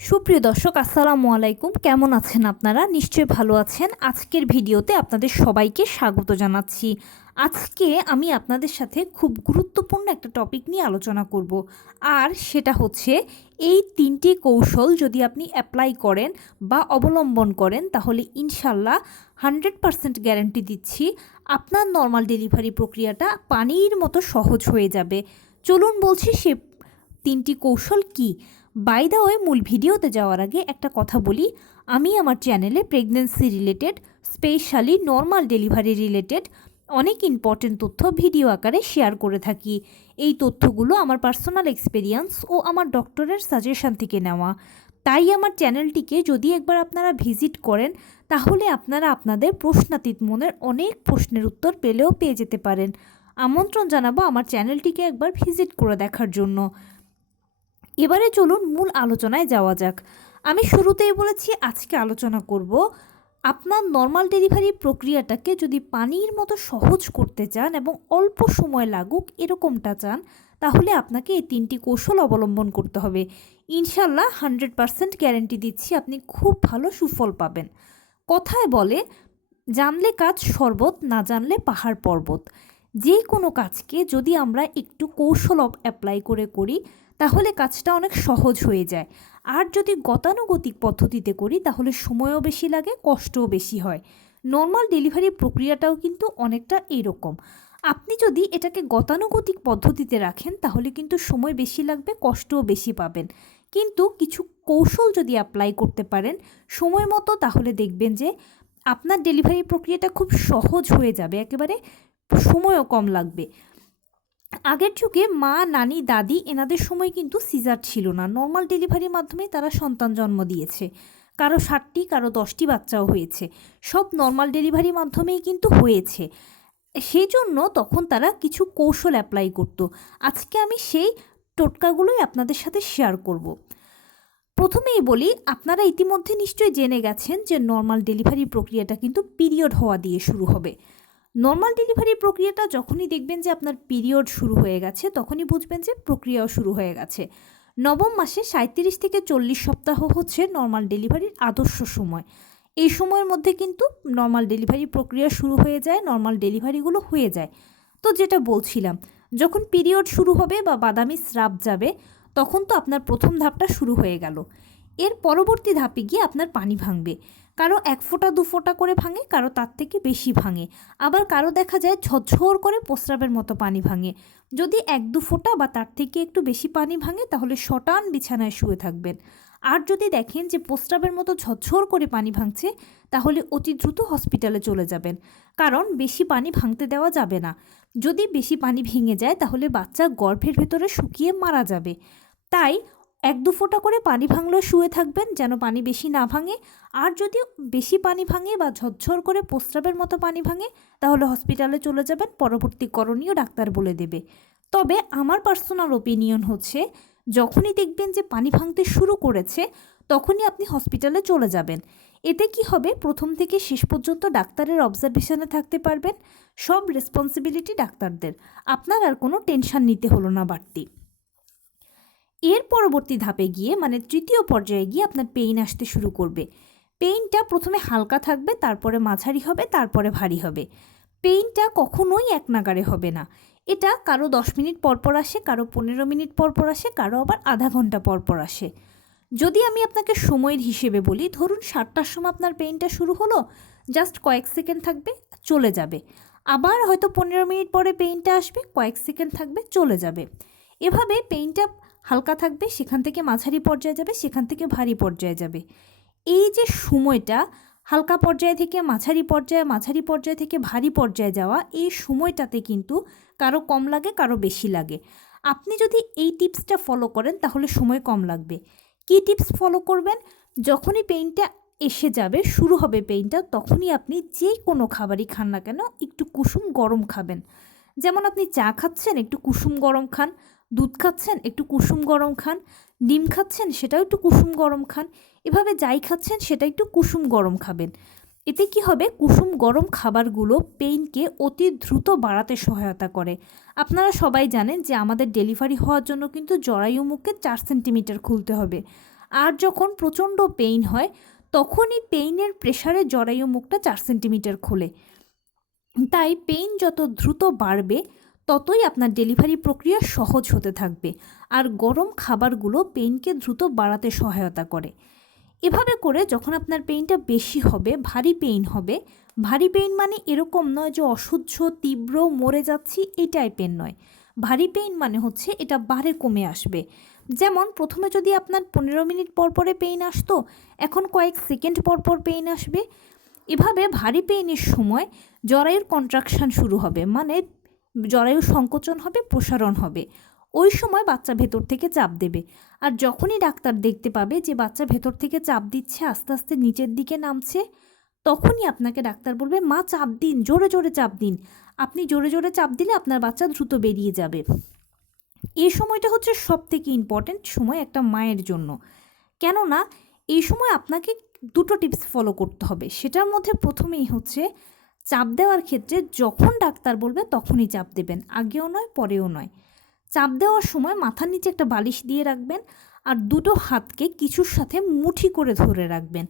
সুপ্রিয় দর্শক, আসসালামু আলাইকুম। কেমন আছেন আপনারা? নিশ্চয়ই ভালো আছেন। আজকের ভিডিওতে আপনাদের সবাইকে স্বাগত জানাচ্ছি। আজকে আমি আপনাদের সাথে খুব গুরুত্বপূর্ণ একটা টপিক নিয়ে আলোচনা করব, আর সেটা হচ্ছে এই 3টি কৌশল যদি আপনি অ্যাপ্লাই করেন বা অবলম্বন করেন তাহলে ইনশাল্লাহ 100% গ্যারান্টি দিচ্ছি আপনার নর্মাল ডেলিভারি প্রক্রিয়াটা পানির মতো সহজ হয়ে যাবে। চলুন বলছি সে 3টি কৌশল কী। বাই দ্য ওয়ে, মূল ভিডিওতে যাওয়ার আগে একটা কথা বলি, আমি আমার চ্যানেলে pregnancy related, specially normal delivery related অনেক ইম্পর্টেন্ট তথ্য ভিডিও আকারে শেয়ার করে থাকি। এই তথ্যগুলো আমার পার্সোনাল এক্সপেরিয়েন্স ও আমার ডক্টরের সাজেশন থেকে নেওয়া। তাই আমার চ্যানেলটিকে যদি একবার আপনারা ভিজিট করেন তাহলে আপনারা আপনাদের প্রশ্নাতীত মনের অনেক প্রশ্নের উত্তর পেয়ে যেতে পারেন। আমন্ত্রণ জানাবো আমার চ্যানেলটিকে একবার ভিজিট করে দেখার জন্য। এবারে চলুন মূল আলোচনায় যাওয়া যাক। আমি শুরুতেই বলেছি আজকে আলোচনা করব আপনার নর্মাল ডেলিভারি প্রক্রিয়াটাকে যদি পানির মতো সহজ করতে চান এবং অল্প সময় লাগুক এরকমটা চান, তাহলে আপনাকে এই 3টি কৌশল অবলম্বন করতে হবে। ইনশাল্লাহ 100% গ্যারান্টি দিচ্ছি আপনি খুব ভালো সুফল পাবেন। কথায় বলে, জানলে কাজ শরবত, না জানলে পাহাড় পর্বত। যে কোনো কাজকে যদি আমরা একটু কৌশল অ্যাপ্লাই করে করি তাহলে কাজটা অনেক সহজ হয়ে যায়। আর যদি গতানুগতিক পদ্ধতিতে করি তাহলে সময়ও বেশি লাগে, কষ্টও বেশি হয়। নর্মাল ডেলিভারি প্রক্রিয়াটাও কিন্তু অনেকটা এইরকম। আপনি যদি এটাকে গতানুগতিক পদ্ধতিতে রাখেন তাহলে কিন্তু সময় বেশি লাগবে, কষ্টও বেশি পাবেন। কিন্তু কিছু কৌশল যদি অ্যাপ্লাই করতে পারেন সময় মতো, তাহলে দেখবেন যে আপনার ডেলিভারি প্রক্রিয়াটা খুব সহজ হয়ে যাবে, একেবারে সময়ও কম লাগবে। আগের যুগে মা, নানি, দাদি এনাদের সময় কিন্তু সিজার ছিল না। নর্মাল ডেলিভারির মাধ্যমে তারা সন্তান জন্ম দিয়েছে। কারো 7টি, কারো 10টি বাচ্চাও হয়েছে। সব নর্মাল ডেলিভারির মাধ্যমেই কিন্তু হয়েছে। সেই জন্য তখন তারা কিছু কৌশল অ্যাপ্লাই করতো। আজকে আমি সেই টোটকাগুলোই আপনাদের সাথে শেয়ার করব। প্রথমেই বলি, আপনারা ইতিমধ্যে নিশ্চয়ই জেনে গেছেন যে নর্মাল ডেলিভারি প্রক্রিয়াটা কিন্তু পিরিয়ড হওয়া দিয়ে শুরু হবে। নর্মাল ডেলিভারি প্রক্রিয়াটা যখনই দেখবেন যে আপনার পিরিয়ড শুরু হয়ে গেছে তখনই বুঝবেন যে প্রক্রিয়াও শুরু হয়ে গেছে। নবম মাসে 37 থেকে 40 সপ্তাহ হচ্ছে নর্মাল ডেলিভারির আদর্শ সময়। এই সময়ের মধ্যে কিন্তু নর্মাল ডেলিভারি প্রক্রিয়া শুরু হয়ে যায়, নর্মাল ডেলিভারিগুলো হয়ে যায়। তো যেটা বলছিলাম, যখন পিরিয়ড শুরু হবে বা বাদামি স্রাব যাবে তখন তো আপনার প্রথম ধাপটা শুরু হয়ে গেল। এর পরবর্তী ধাপে গিয়ে আপনার পানি ভাঙবে। কারো 1 ফোঁটা 2 ফোঁটা করে ভাঙে, কারো তার থেকে বেশি ভাঙে। আবার কারো দেখা যায় ঝরঝর করে প্রস্রাবের মতো পানি ভাঙে। যদি 1-2 ফোঁটা বা তার থেকে একটু বেশি পানি ভাঙে তাহলে শটান বিছানায় শুয়ে থাকবেন। আর যদি দেখেন যে প্রস্রাবের মতো ঝরঝর করে পানি ভাঙছে তাহলে অতি দ্রুত হসপিটালে চলে যাবেন, কারণ বেশি পানি ভাঙতে দেওয়া যাবে না। যদি বেশি পানি ভেঙে যায় তাহলে বাচ্চা গর্ভের ভেতরে শুকিয়ে মারা যাবে। তাই 1-2 ফোঁটা করে পানি ভাঙলেও শুয়ে থাকবেন যেন পানি বেশি না ভাঙে। আর যদি বেশি পানি ভাঙে বা ঝরঝর করে প্রস্রাবের মতো পানি ভাঙে তাহলে হসপিটালে চলে যাবেন, পরবর্তী করণীয় ডাক্তার বলে দেবে। তবে আমার পার্সোনাল ওপিনিয়ন হচ্ছে, যখনই দেখবেন যে পানি ভাঙতে শুরু করেছে তখনই আপনি হসপিটালে চলে যাবেন। এতে কি হবে, প্রথম থেকে শেষ পর্যন্ত ডাক্তারের অবজারভেশনে থাকতে পারবেন। সব রেসপন্সিবিলিটি ডাক্তারদের, আপনার আর কোনো টেনশন নিতে হলো না বাড়তি। এর পরবর্তী ধাপে গিয়ে মানে 3য় পর্যায়ে গিয়ে আপনার পেইন আসতে শুরু করবে। পেইনটা প্রথমে হালকা থাকবে, তারপরে মাঝারি হবে, তারপরে ভারী হবে। পেইনটা কখনোই এক নাগাড়ে হবে না। এটা কারো 10 মিনিট পরপর আসে, কারো 15 মিনিট পরপর আসে, কারো আবার আধা ঘন্টা পরপর আসে। যদি আমি আপনাকে সময়ের হিসেবে বলি, ধরুন 7টার সময় আপনার পেইনটা শুরু হলো, জাস্ট কয়েক সেকেন্ড থাকবে, চলে যাবে। আবার হয়তো 15 মিনিট পরে পেইনটা আসবে, কয়েক সেকেন্ড থাকবে, চলে যাবে। এভাবে পেইনটা হালকা থাকবে, সেখান থেকে মাঝারি পর্যায়ে যাবে, সেখান থেকে ভারী পর্যায়ে যাবে। এই যে সময়টা হালকা পর্যায় থেকে মাঝারি পর্যায়ে, মাঝারি পর্যায় থেকে ভারী পর্যায়ে যাওয়া, এই সময়টাতে কিন্তু কারো কম লাগে, কারো বেশি লাগে। আপনি যদি এই টিপসটা ফলো করেন তাহলে সময় কম লাগবে। কী টিপস ফলো করবেন? যখনই পেইনটা এসে যাবে, শুরু হবে পেইনটা, তখনই আপনি যে কোনো খাবারই খান না কেন একটু কুসুম গরম খাবেন। যেমন আপনি চা খাচ্ছেন, একটু কুসুম গরম খান। দুধ খাচ্ছেন, একটু কুসুম গরম খান। ডিম খাচ্ছেন, সেটাও একটু কুসুম গরম খান। এভাবে যাই খাচ্ছেন সেটা একটু কুসুম গরম খাবেন। এতে কি হবে, কুসুম গরম খাবারগুলো পেইনকে অতি দ্রুত বাড়াতে সহায়তা করে। আপনারা সবাই জানেন যে আমাদের ডেলিভারি হওয়ার জন্য কিন্তু জরায়ু মুখে 4 সেন্টিমিটার খুলতে হবে। আর যখন প্রচণ্ড পেইন হয় তখনই পেইনের প্রেশারে জরায়ু মুখটা 4 সেন্টিমিটার খোলে। তাই পেইন যত দ্রুত বাড়বে ততই আপনার ডেলিভারি প্রক্রিয়া সহজ হতে থাকবে। আর গরম খাবারগুলো পেইনকে দ্রুত বাড়াতে সহায়তা করে। এভাবে করে যখন আপনার পেইনটা বেশি হবে, ভারী পেইন হবে, ভারী পেইন মানে এরকম নয় যে অসহ্য তীব্র মরে যাচ্ছি এই টাইপের নয়। ভারী পেইন মানে হচ্ছে এটা বারে কমে আসবে। যেমন প্রথমে যদি আপনার 15 মিনিট পর পরে পেইন আসতো, এখন কয়েক সেকেন্ড পর পর পেইন আসবে। এভাবে ভারী পেইনের সময় জরায়ুর কন্ট্রাকশান শুরু হবে, মানে জরায়ু সংকোচন হবে, প্রসারণ হবে। ওই সময় বাচ্চা ভেতর থেকে চাপ দেবে। আর যখনই ডাক্তার দেখতে পাবে যে বাচ্চা ভেতর থেকে চাপ দিচ্ছে, আস্তে আস্তে নিচের দিকে নামছে, তখনই আপনাকে ডাক্তার বলবে মা চাপ দিন, জোরে জোরে চাপ দিন। আপনি জোরে জোরে চাপ দিলে আপনার বাচ্চা দ্রুত বেরিয়ে যাবে। এই সময়টা হচ্ছে সবথেকে ইম্পর্ট্যান্ট সময় একটা মায়ের জন্য। কেননা এই সময় আপনাকে দুটো টিপস ফলো করতে হবে। সেটার মধ্যে প্রথমেই হচ্ছে চাপ দেওয়ার ক্ষেত্রে যখন ডাক্তার বলবে তখনই চাপ দেবেন, আগেও নয় পরেও নয়। চাপ দেওয়ার সময় মাথার নিচে একটা বালিশ দিয়ে রাখবেন আর দুটো হাতকে কিছুর সাথে মুঠি করে ধরে রাখবেন।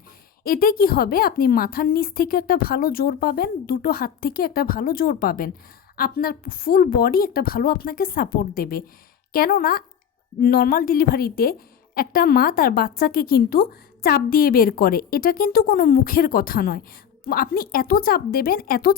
এতে কি হবে, আপনি মাথার নিচ থেকে একটা ভালো জোর পাবেন, দুটো হাত থেকে একটা ভালো জোর পাবেন। আপনার ফুল বডি একটা ভালো আপনাকে সাপোর্ট দেবে। কেননা নর্মাল ডেলিভারিতে একটা মা তার বাচ্চাকে কিন্তু চাপ দিয়ে বের করে, এটা কিন্তু কোনো মুখের কথা নয়। আপনি এত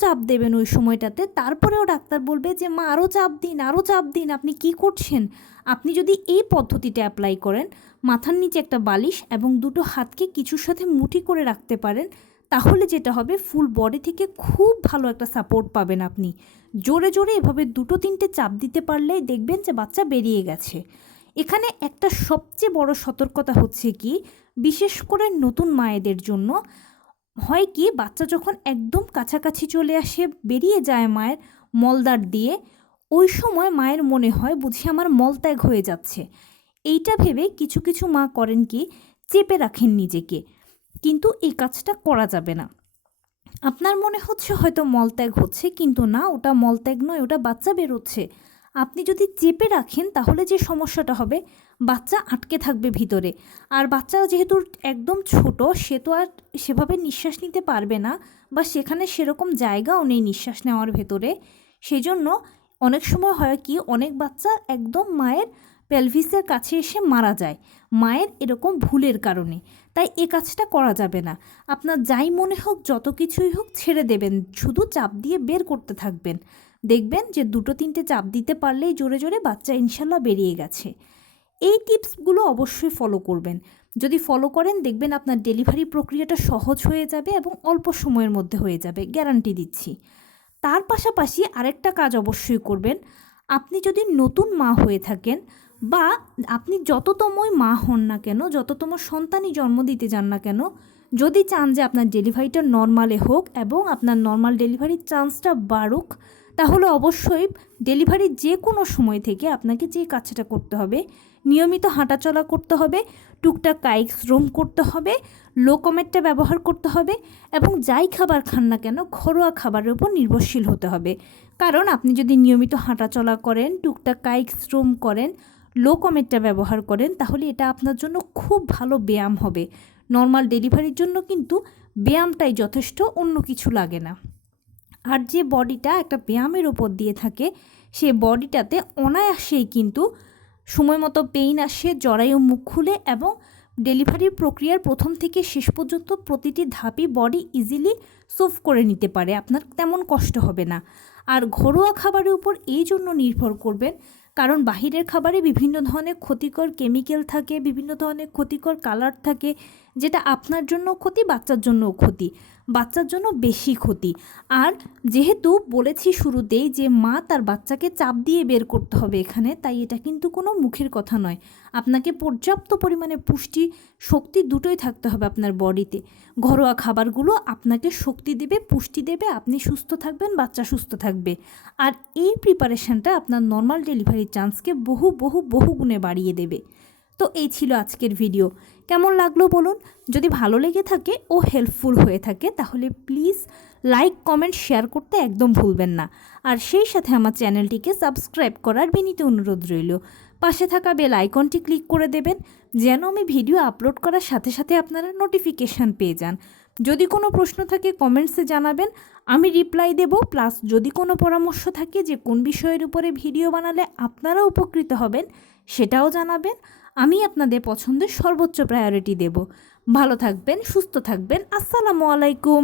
চাপ দেবেন ওই সময়টাতে, তারপরেও ডাক্তার বলবে যে মা আরও চাপ দিন, আরও চাপ দিন। আপনি কি করছেন? আপনি যদি এই পদ্ধতিটা অ্যাপ্লাই করেন, মাথার নিচে একটা বালিশ এবং দুটো হাতকে কিছুর সাথে মুঠি করে রাখতে পারেন, তাহলে যেটা হবে ফুল বডি থেকে খুব ভালো একটা সাপোর্ট পাবেন আপনি। জোরে জোরে এভাবে দুটো তিনটে চাপ দিতে পারলেই দেখবেন যে বাচ্চা বেরিয়ে গেছে। এখানে একটা সবচেয়ে বড় সতর্কতা হচ্ছে কি, বিশেষ করে নতুন মায়েদের জন্য হয় কি, বাচ্চা যখন একদম কাছাকাছি চলে আসে, বেরিয়ে যায় মায়ের মলদ্বার দিয়ে, ওই সময় মায়ের মনে হয় বুঝি আমার মলত্যাগ হয়ে যাচ্ছে। এইটা ভেবে কিছু কিছু মা করেন কি, চেপে রাখেন নিজেকে, কিন্তু এই কাজটা করা যাবে না। আপনার মনে হচ্ছে হয়তো মলত্যাগ হচ্ছে, কিন্তু না, ওটা মলত্যাগ নয়, ওটা বাচ্চা বেরোচ্ছে। আপনি যদি চেপে রাখেন তাহলে যে সমস্যাটা হবে, বাচ্চা আটকে থাকবে ভিতরে। আর বাচ্চা যেহেতু একদম ছোট, সে তো আর সেভাবে নিঃশ্বাস নিতে পারবে না, বা সেখানে সেরকম জায়গাও নেই নিঃশ্বাস নেওয়ার ভেতরে। সেজন্য অনেক সময় হয় কি, অনেক বাচ্চা একদম মায়ের পেলভিসের কাছে এসে মারা যায় মায়ের এরকম ভুলের কারণে। তাই এ কাজটা করা যাবে না। আপনার যাই মনে হোক, যত কিছুই হোক, ছেড়ে দেবেন, শুধু চাপ দিয়ে বের করতে থাকবেন। দেখবেন যে দুটো তিনটে চাপ দিতে পারলেই জোরে জোরে বাচ্চা ইনশাল্লাহ বেরিয়ে গেছে। এই টিপসগুলো অবশ্যই ফলো করবেন। যদি ফলো করেন দেখবেন আপনার ডেলিভারি প্রক্রিয়াটা সহজ হয়ে যাবে এবং অল্প সময়ের মধ্যে হয়ে যাবে, গ্যারান্টি দিচ্ছি। তার পাশাপাশি আরেকটা কাজ অবশ্যই করবেন। আপনি যদি নতুন মা হয়ে থাকেন, বা আপনি যততমই মা হন না কেন, যততম সন্তানই জন্ম দিতে যান না কেন, যদি চান যে আপনার ডেলিভারিটা নর্মালে হোক এবং আপনার নর্মাল ডেলিভারির চান্সটা বাড়ুক, তাহলে অবশ্যই ডেলিভারির যে কোনো সময় থেকে আপনাকে যে কাজটা করতে হবে, নিয়মিত হাঁটাচলা করতে হবে, টুকটাক কায়িক শ্রম করতে হবে, লো কমেটটা ব্যবহার করতে হবে, এবং যাই খাবার খান না কেন ঘরোয়া খাবারের উপর নির্ভরশীল হতে হবে। কারণ আপনি যদি নিয়মিত হাঁটাচলা করেন, টুকটাক কায়িক শ্রম করেন, লো কমেটটা ব্যবহার করেন, তাহলে এটা আপনার জন্য খুব ভালো ব্যায়াম হবে। নর্মাল ডেলিভারির জন্য কিন্তু ব্যায়ামটাই যথেষ্ট, অন্য কিছু লাগে না। আর যে বডিটা একটা ব্যায়ামের ওপর দিয়ে থাকে, সে বডিটাতে অনায়াসেই কিন্তু সময় মতো পেইন আসে, জরায়ু মুখ খুলে, এবং ডেলিভারির প্রক্রিয়ার প্রথম থেকে শেষ পর্যন্ত প্রতিটি ধাপই বডি ইজিলি সোভ করে নিতে পারে, আপনার তেমন কষ্ট হবে না। আর ঘরোয়া খাবারের উপর এই জন্য নির্ভর করবেন, কারণ বাহিরের খাবারে বিভিন্ন ধরনের ক্ষতিকর কেমিক্যাল থাকে, বিভিন্ন ধরনের ক্ষতিকর কালার থাকে, যেটা আপনার জন্য ক্ষতি, বাচ্চার জন্যও ক্ষতি, বাচ্চার জন্য বেশি ক্ষতি। আর যেহেতু বলেছি শুরুতেই যে মা তার বাচ্চাকে চাপ দিয়ে বের করতে হবে এখানে, তাই এটা কিন্তু কোনো মুখের কথা নয়। আপনাকে পর্যাপ্ত পরিমাণে পুষ্টি, শক্তি দুটোই থাকতে হবে আপনার বডিতে। ঘরোয়া খাবারগুলো আপনাকে শক্তি দেবে, পুষ্টি দেবে, আপনি সুস্থ থাকবেন, বাচ্চা সুস্থ থাকবে। আর এই প্রিপারেশানটা আপনার নর্মাল ডেলিভারির চান্সকে বহু বহু বহু গুণে বাড়িয়ে দেবে। তো এই ছিল আজকের ভিডিও। কেমন লাগলো বলুন? যদি ভালো লেগে থাকে ও হেল্পফুল হয়ে থাকে তাহলে প্লিজ লাইক, কমেন্ট, শেয়ার করতে একদম ভুলবেন না। আর সেই সাথে আমার চ্যানেলটিকে সাবস্ক্রাইব করার বিনীত অনুরোধ রইল। পাশে থাকা বেল আইকনটি ক্লিক করে দেবেন যেন আমি ভিডিও আপলোড করার সাথে সাথে আপনারা নোটিফিকেশান পেয়ে যান। যদি কোনো প্রশ্ন থাকে কমেন্টসে জানাবেন, আমি রিপ্লাই দেব। প্লাস যদি কোনো পরামর্শ থাকে যে কোন বিষয়ের উপরে ভিডিও বানালে আপনারা উপকৃত হবেন সেটাও জানাবেন। আমি আপনাদের পছন্দের সর্বোচ্চ প্রায়োরিটি দেব। ভালো থাকবেন, সুস্থ থাকবেন। আসসালামু আলাইকুম।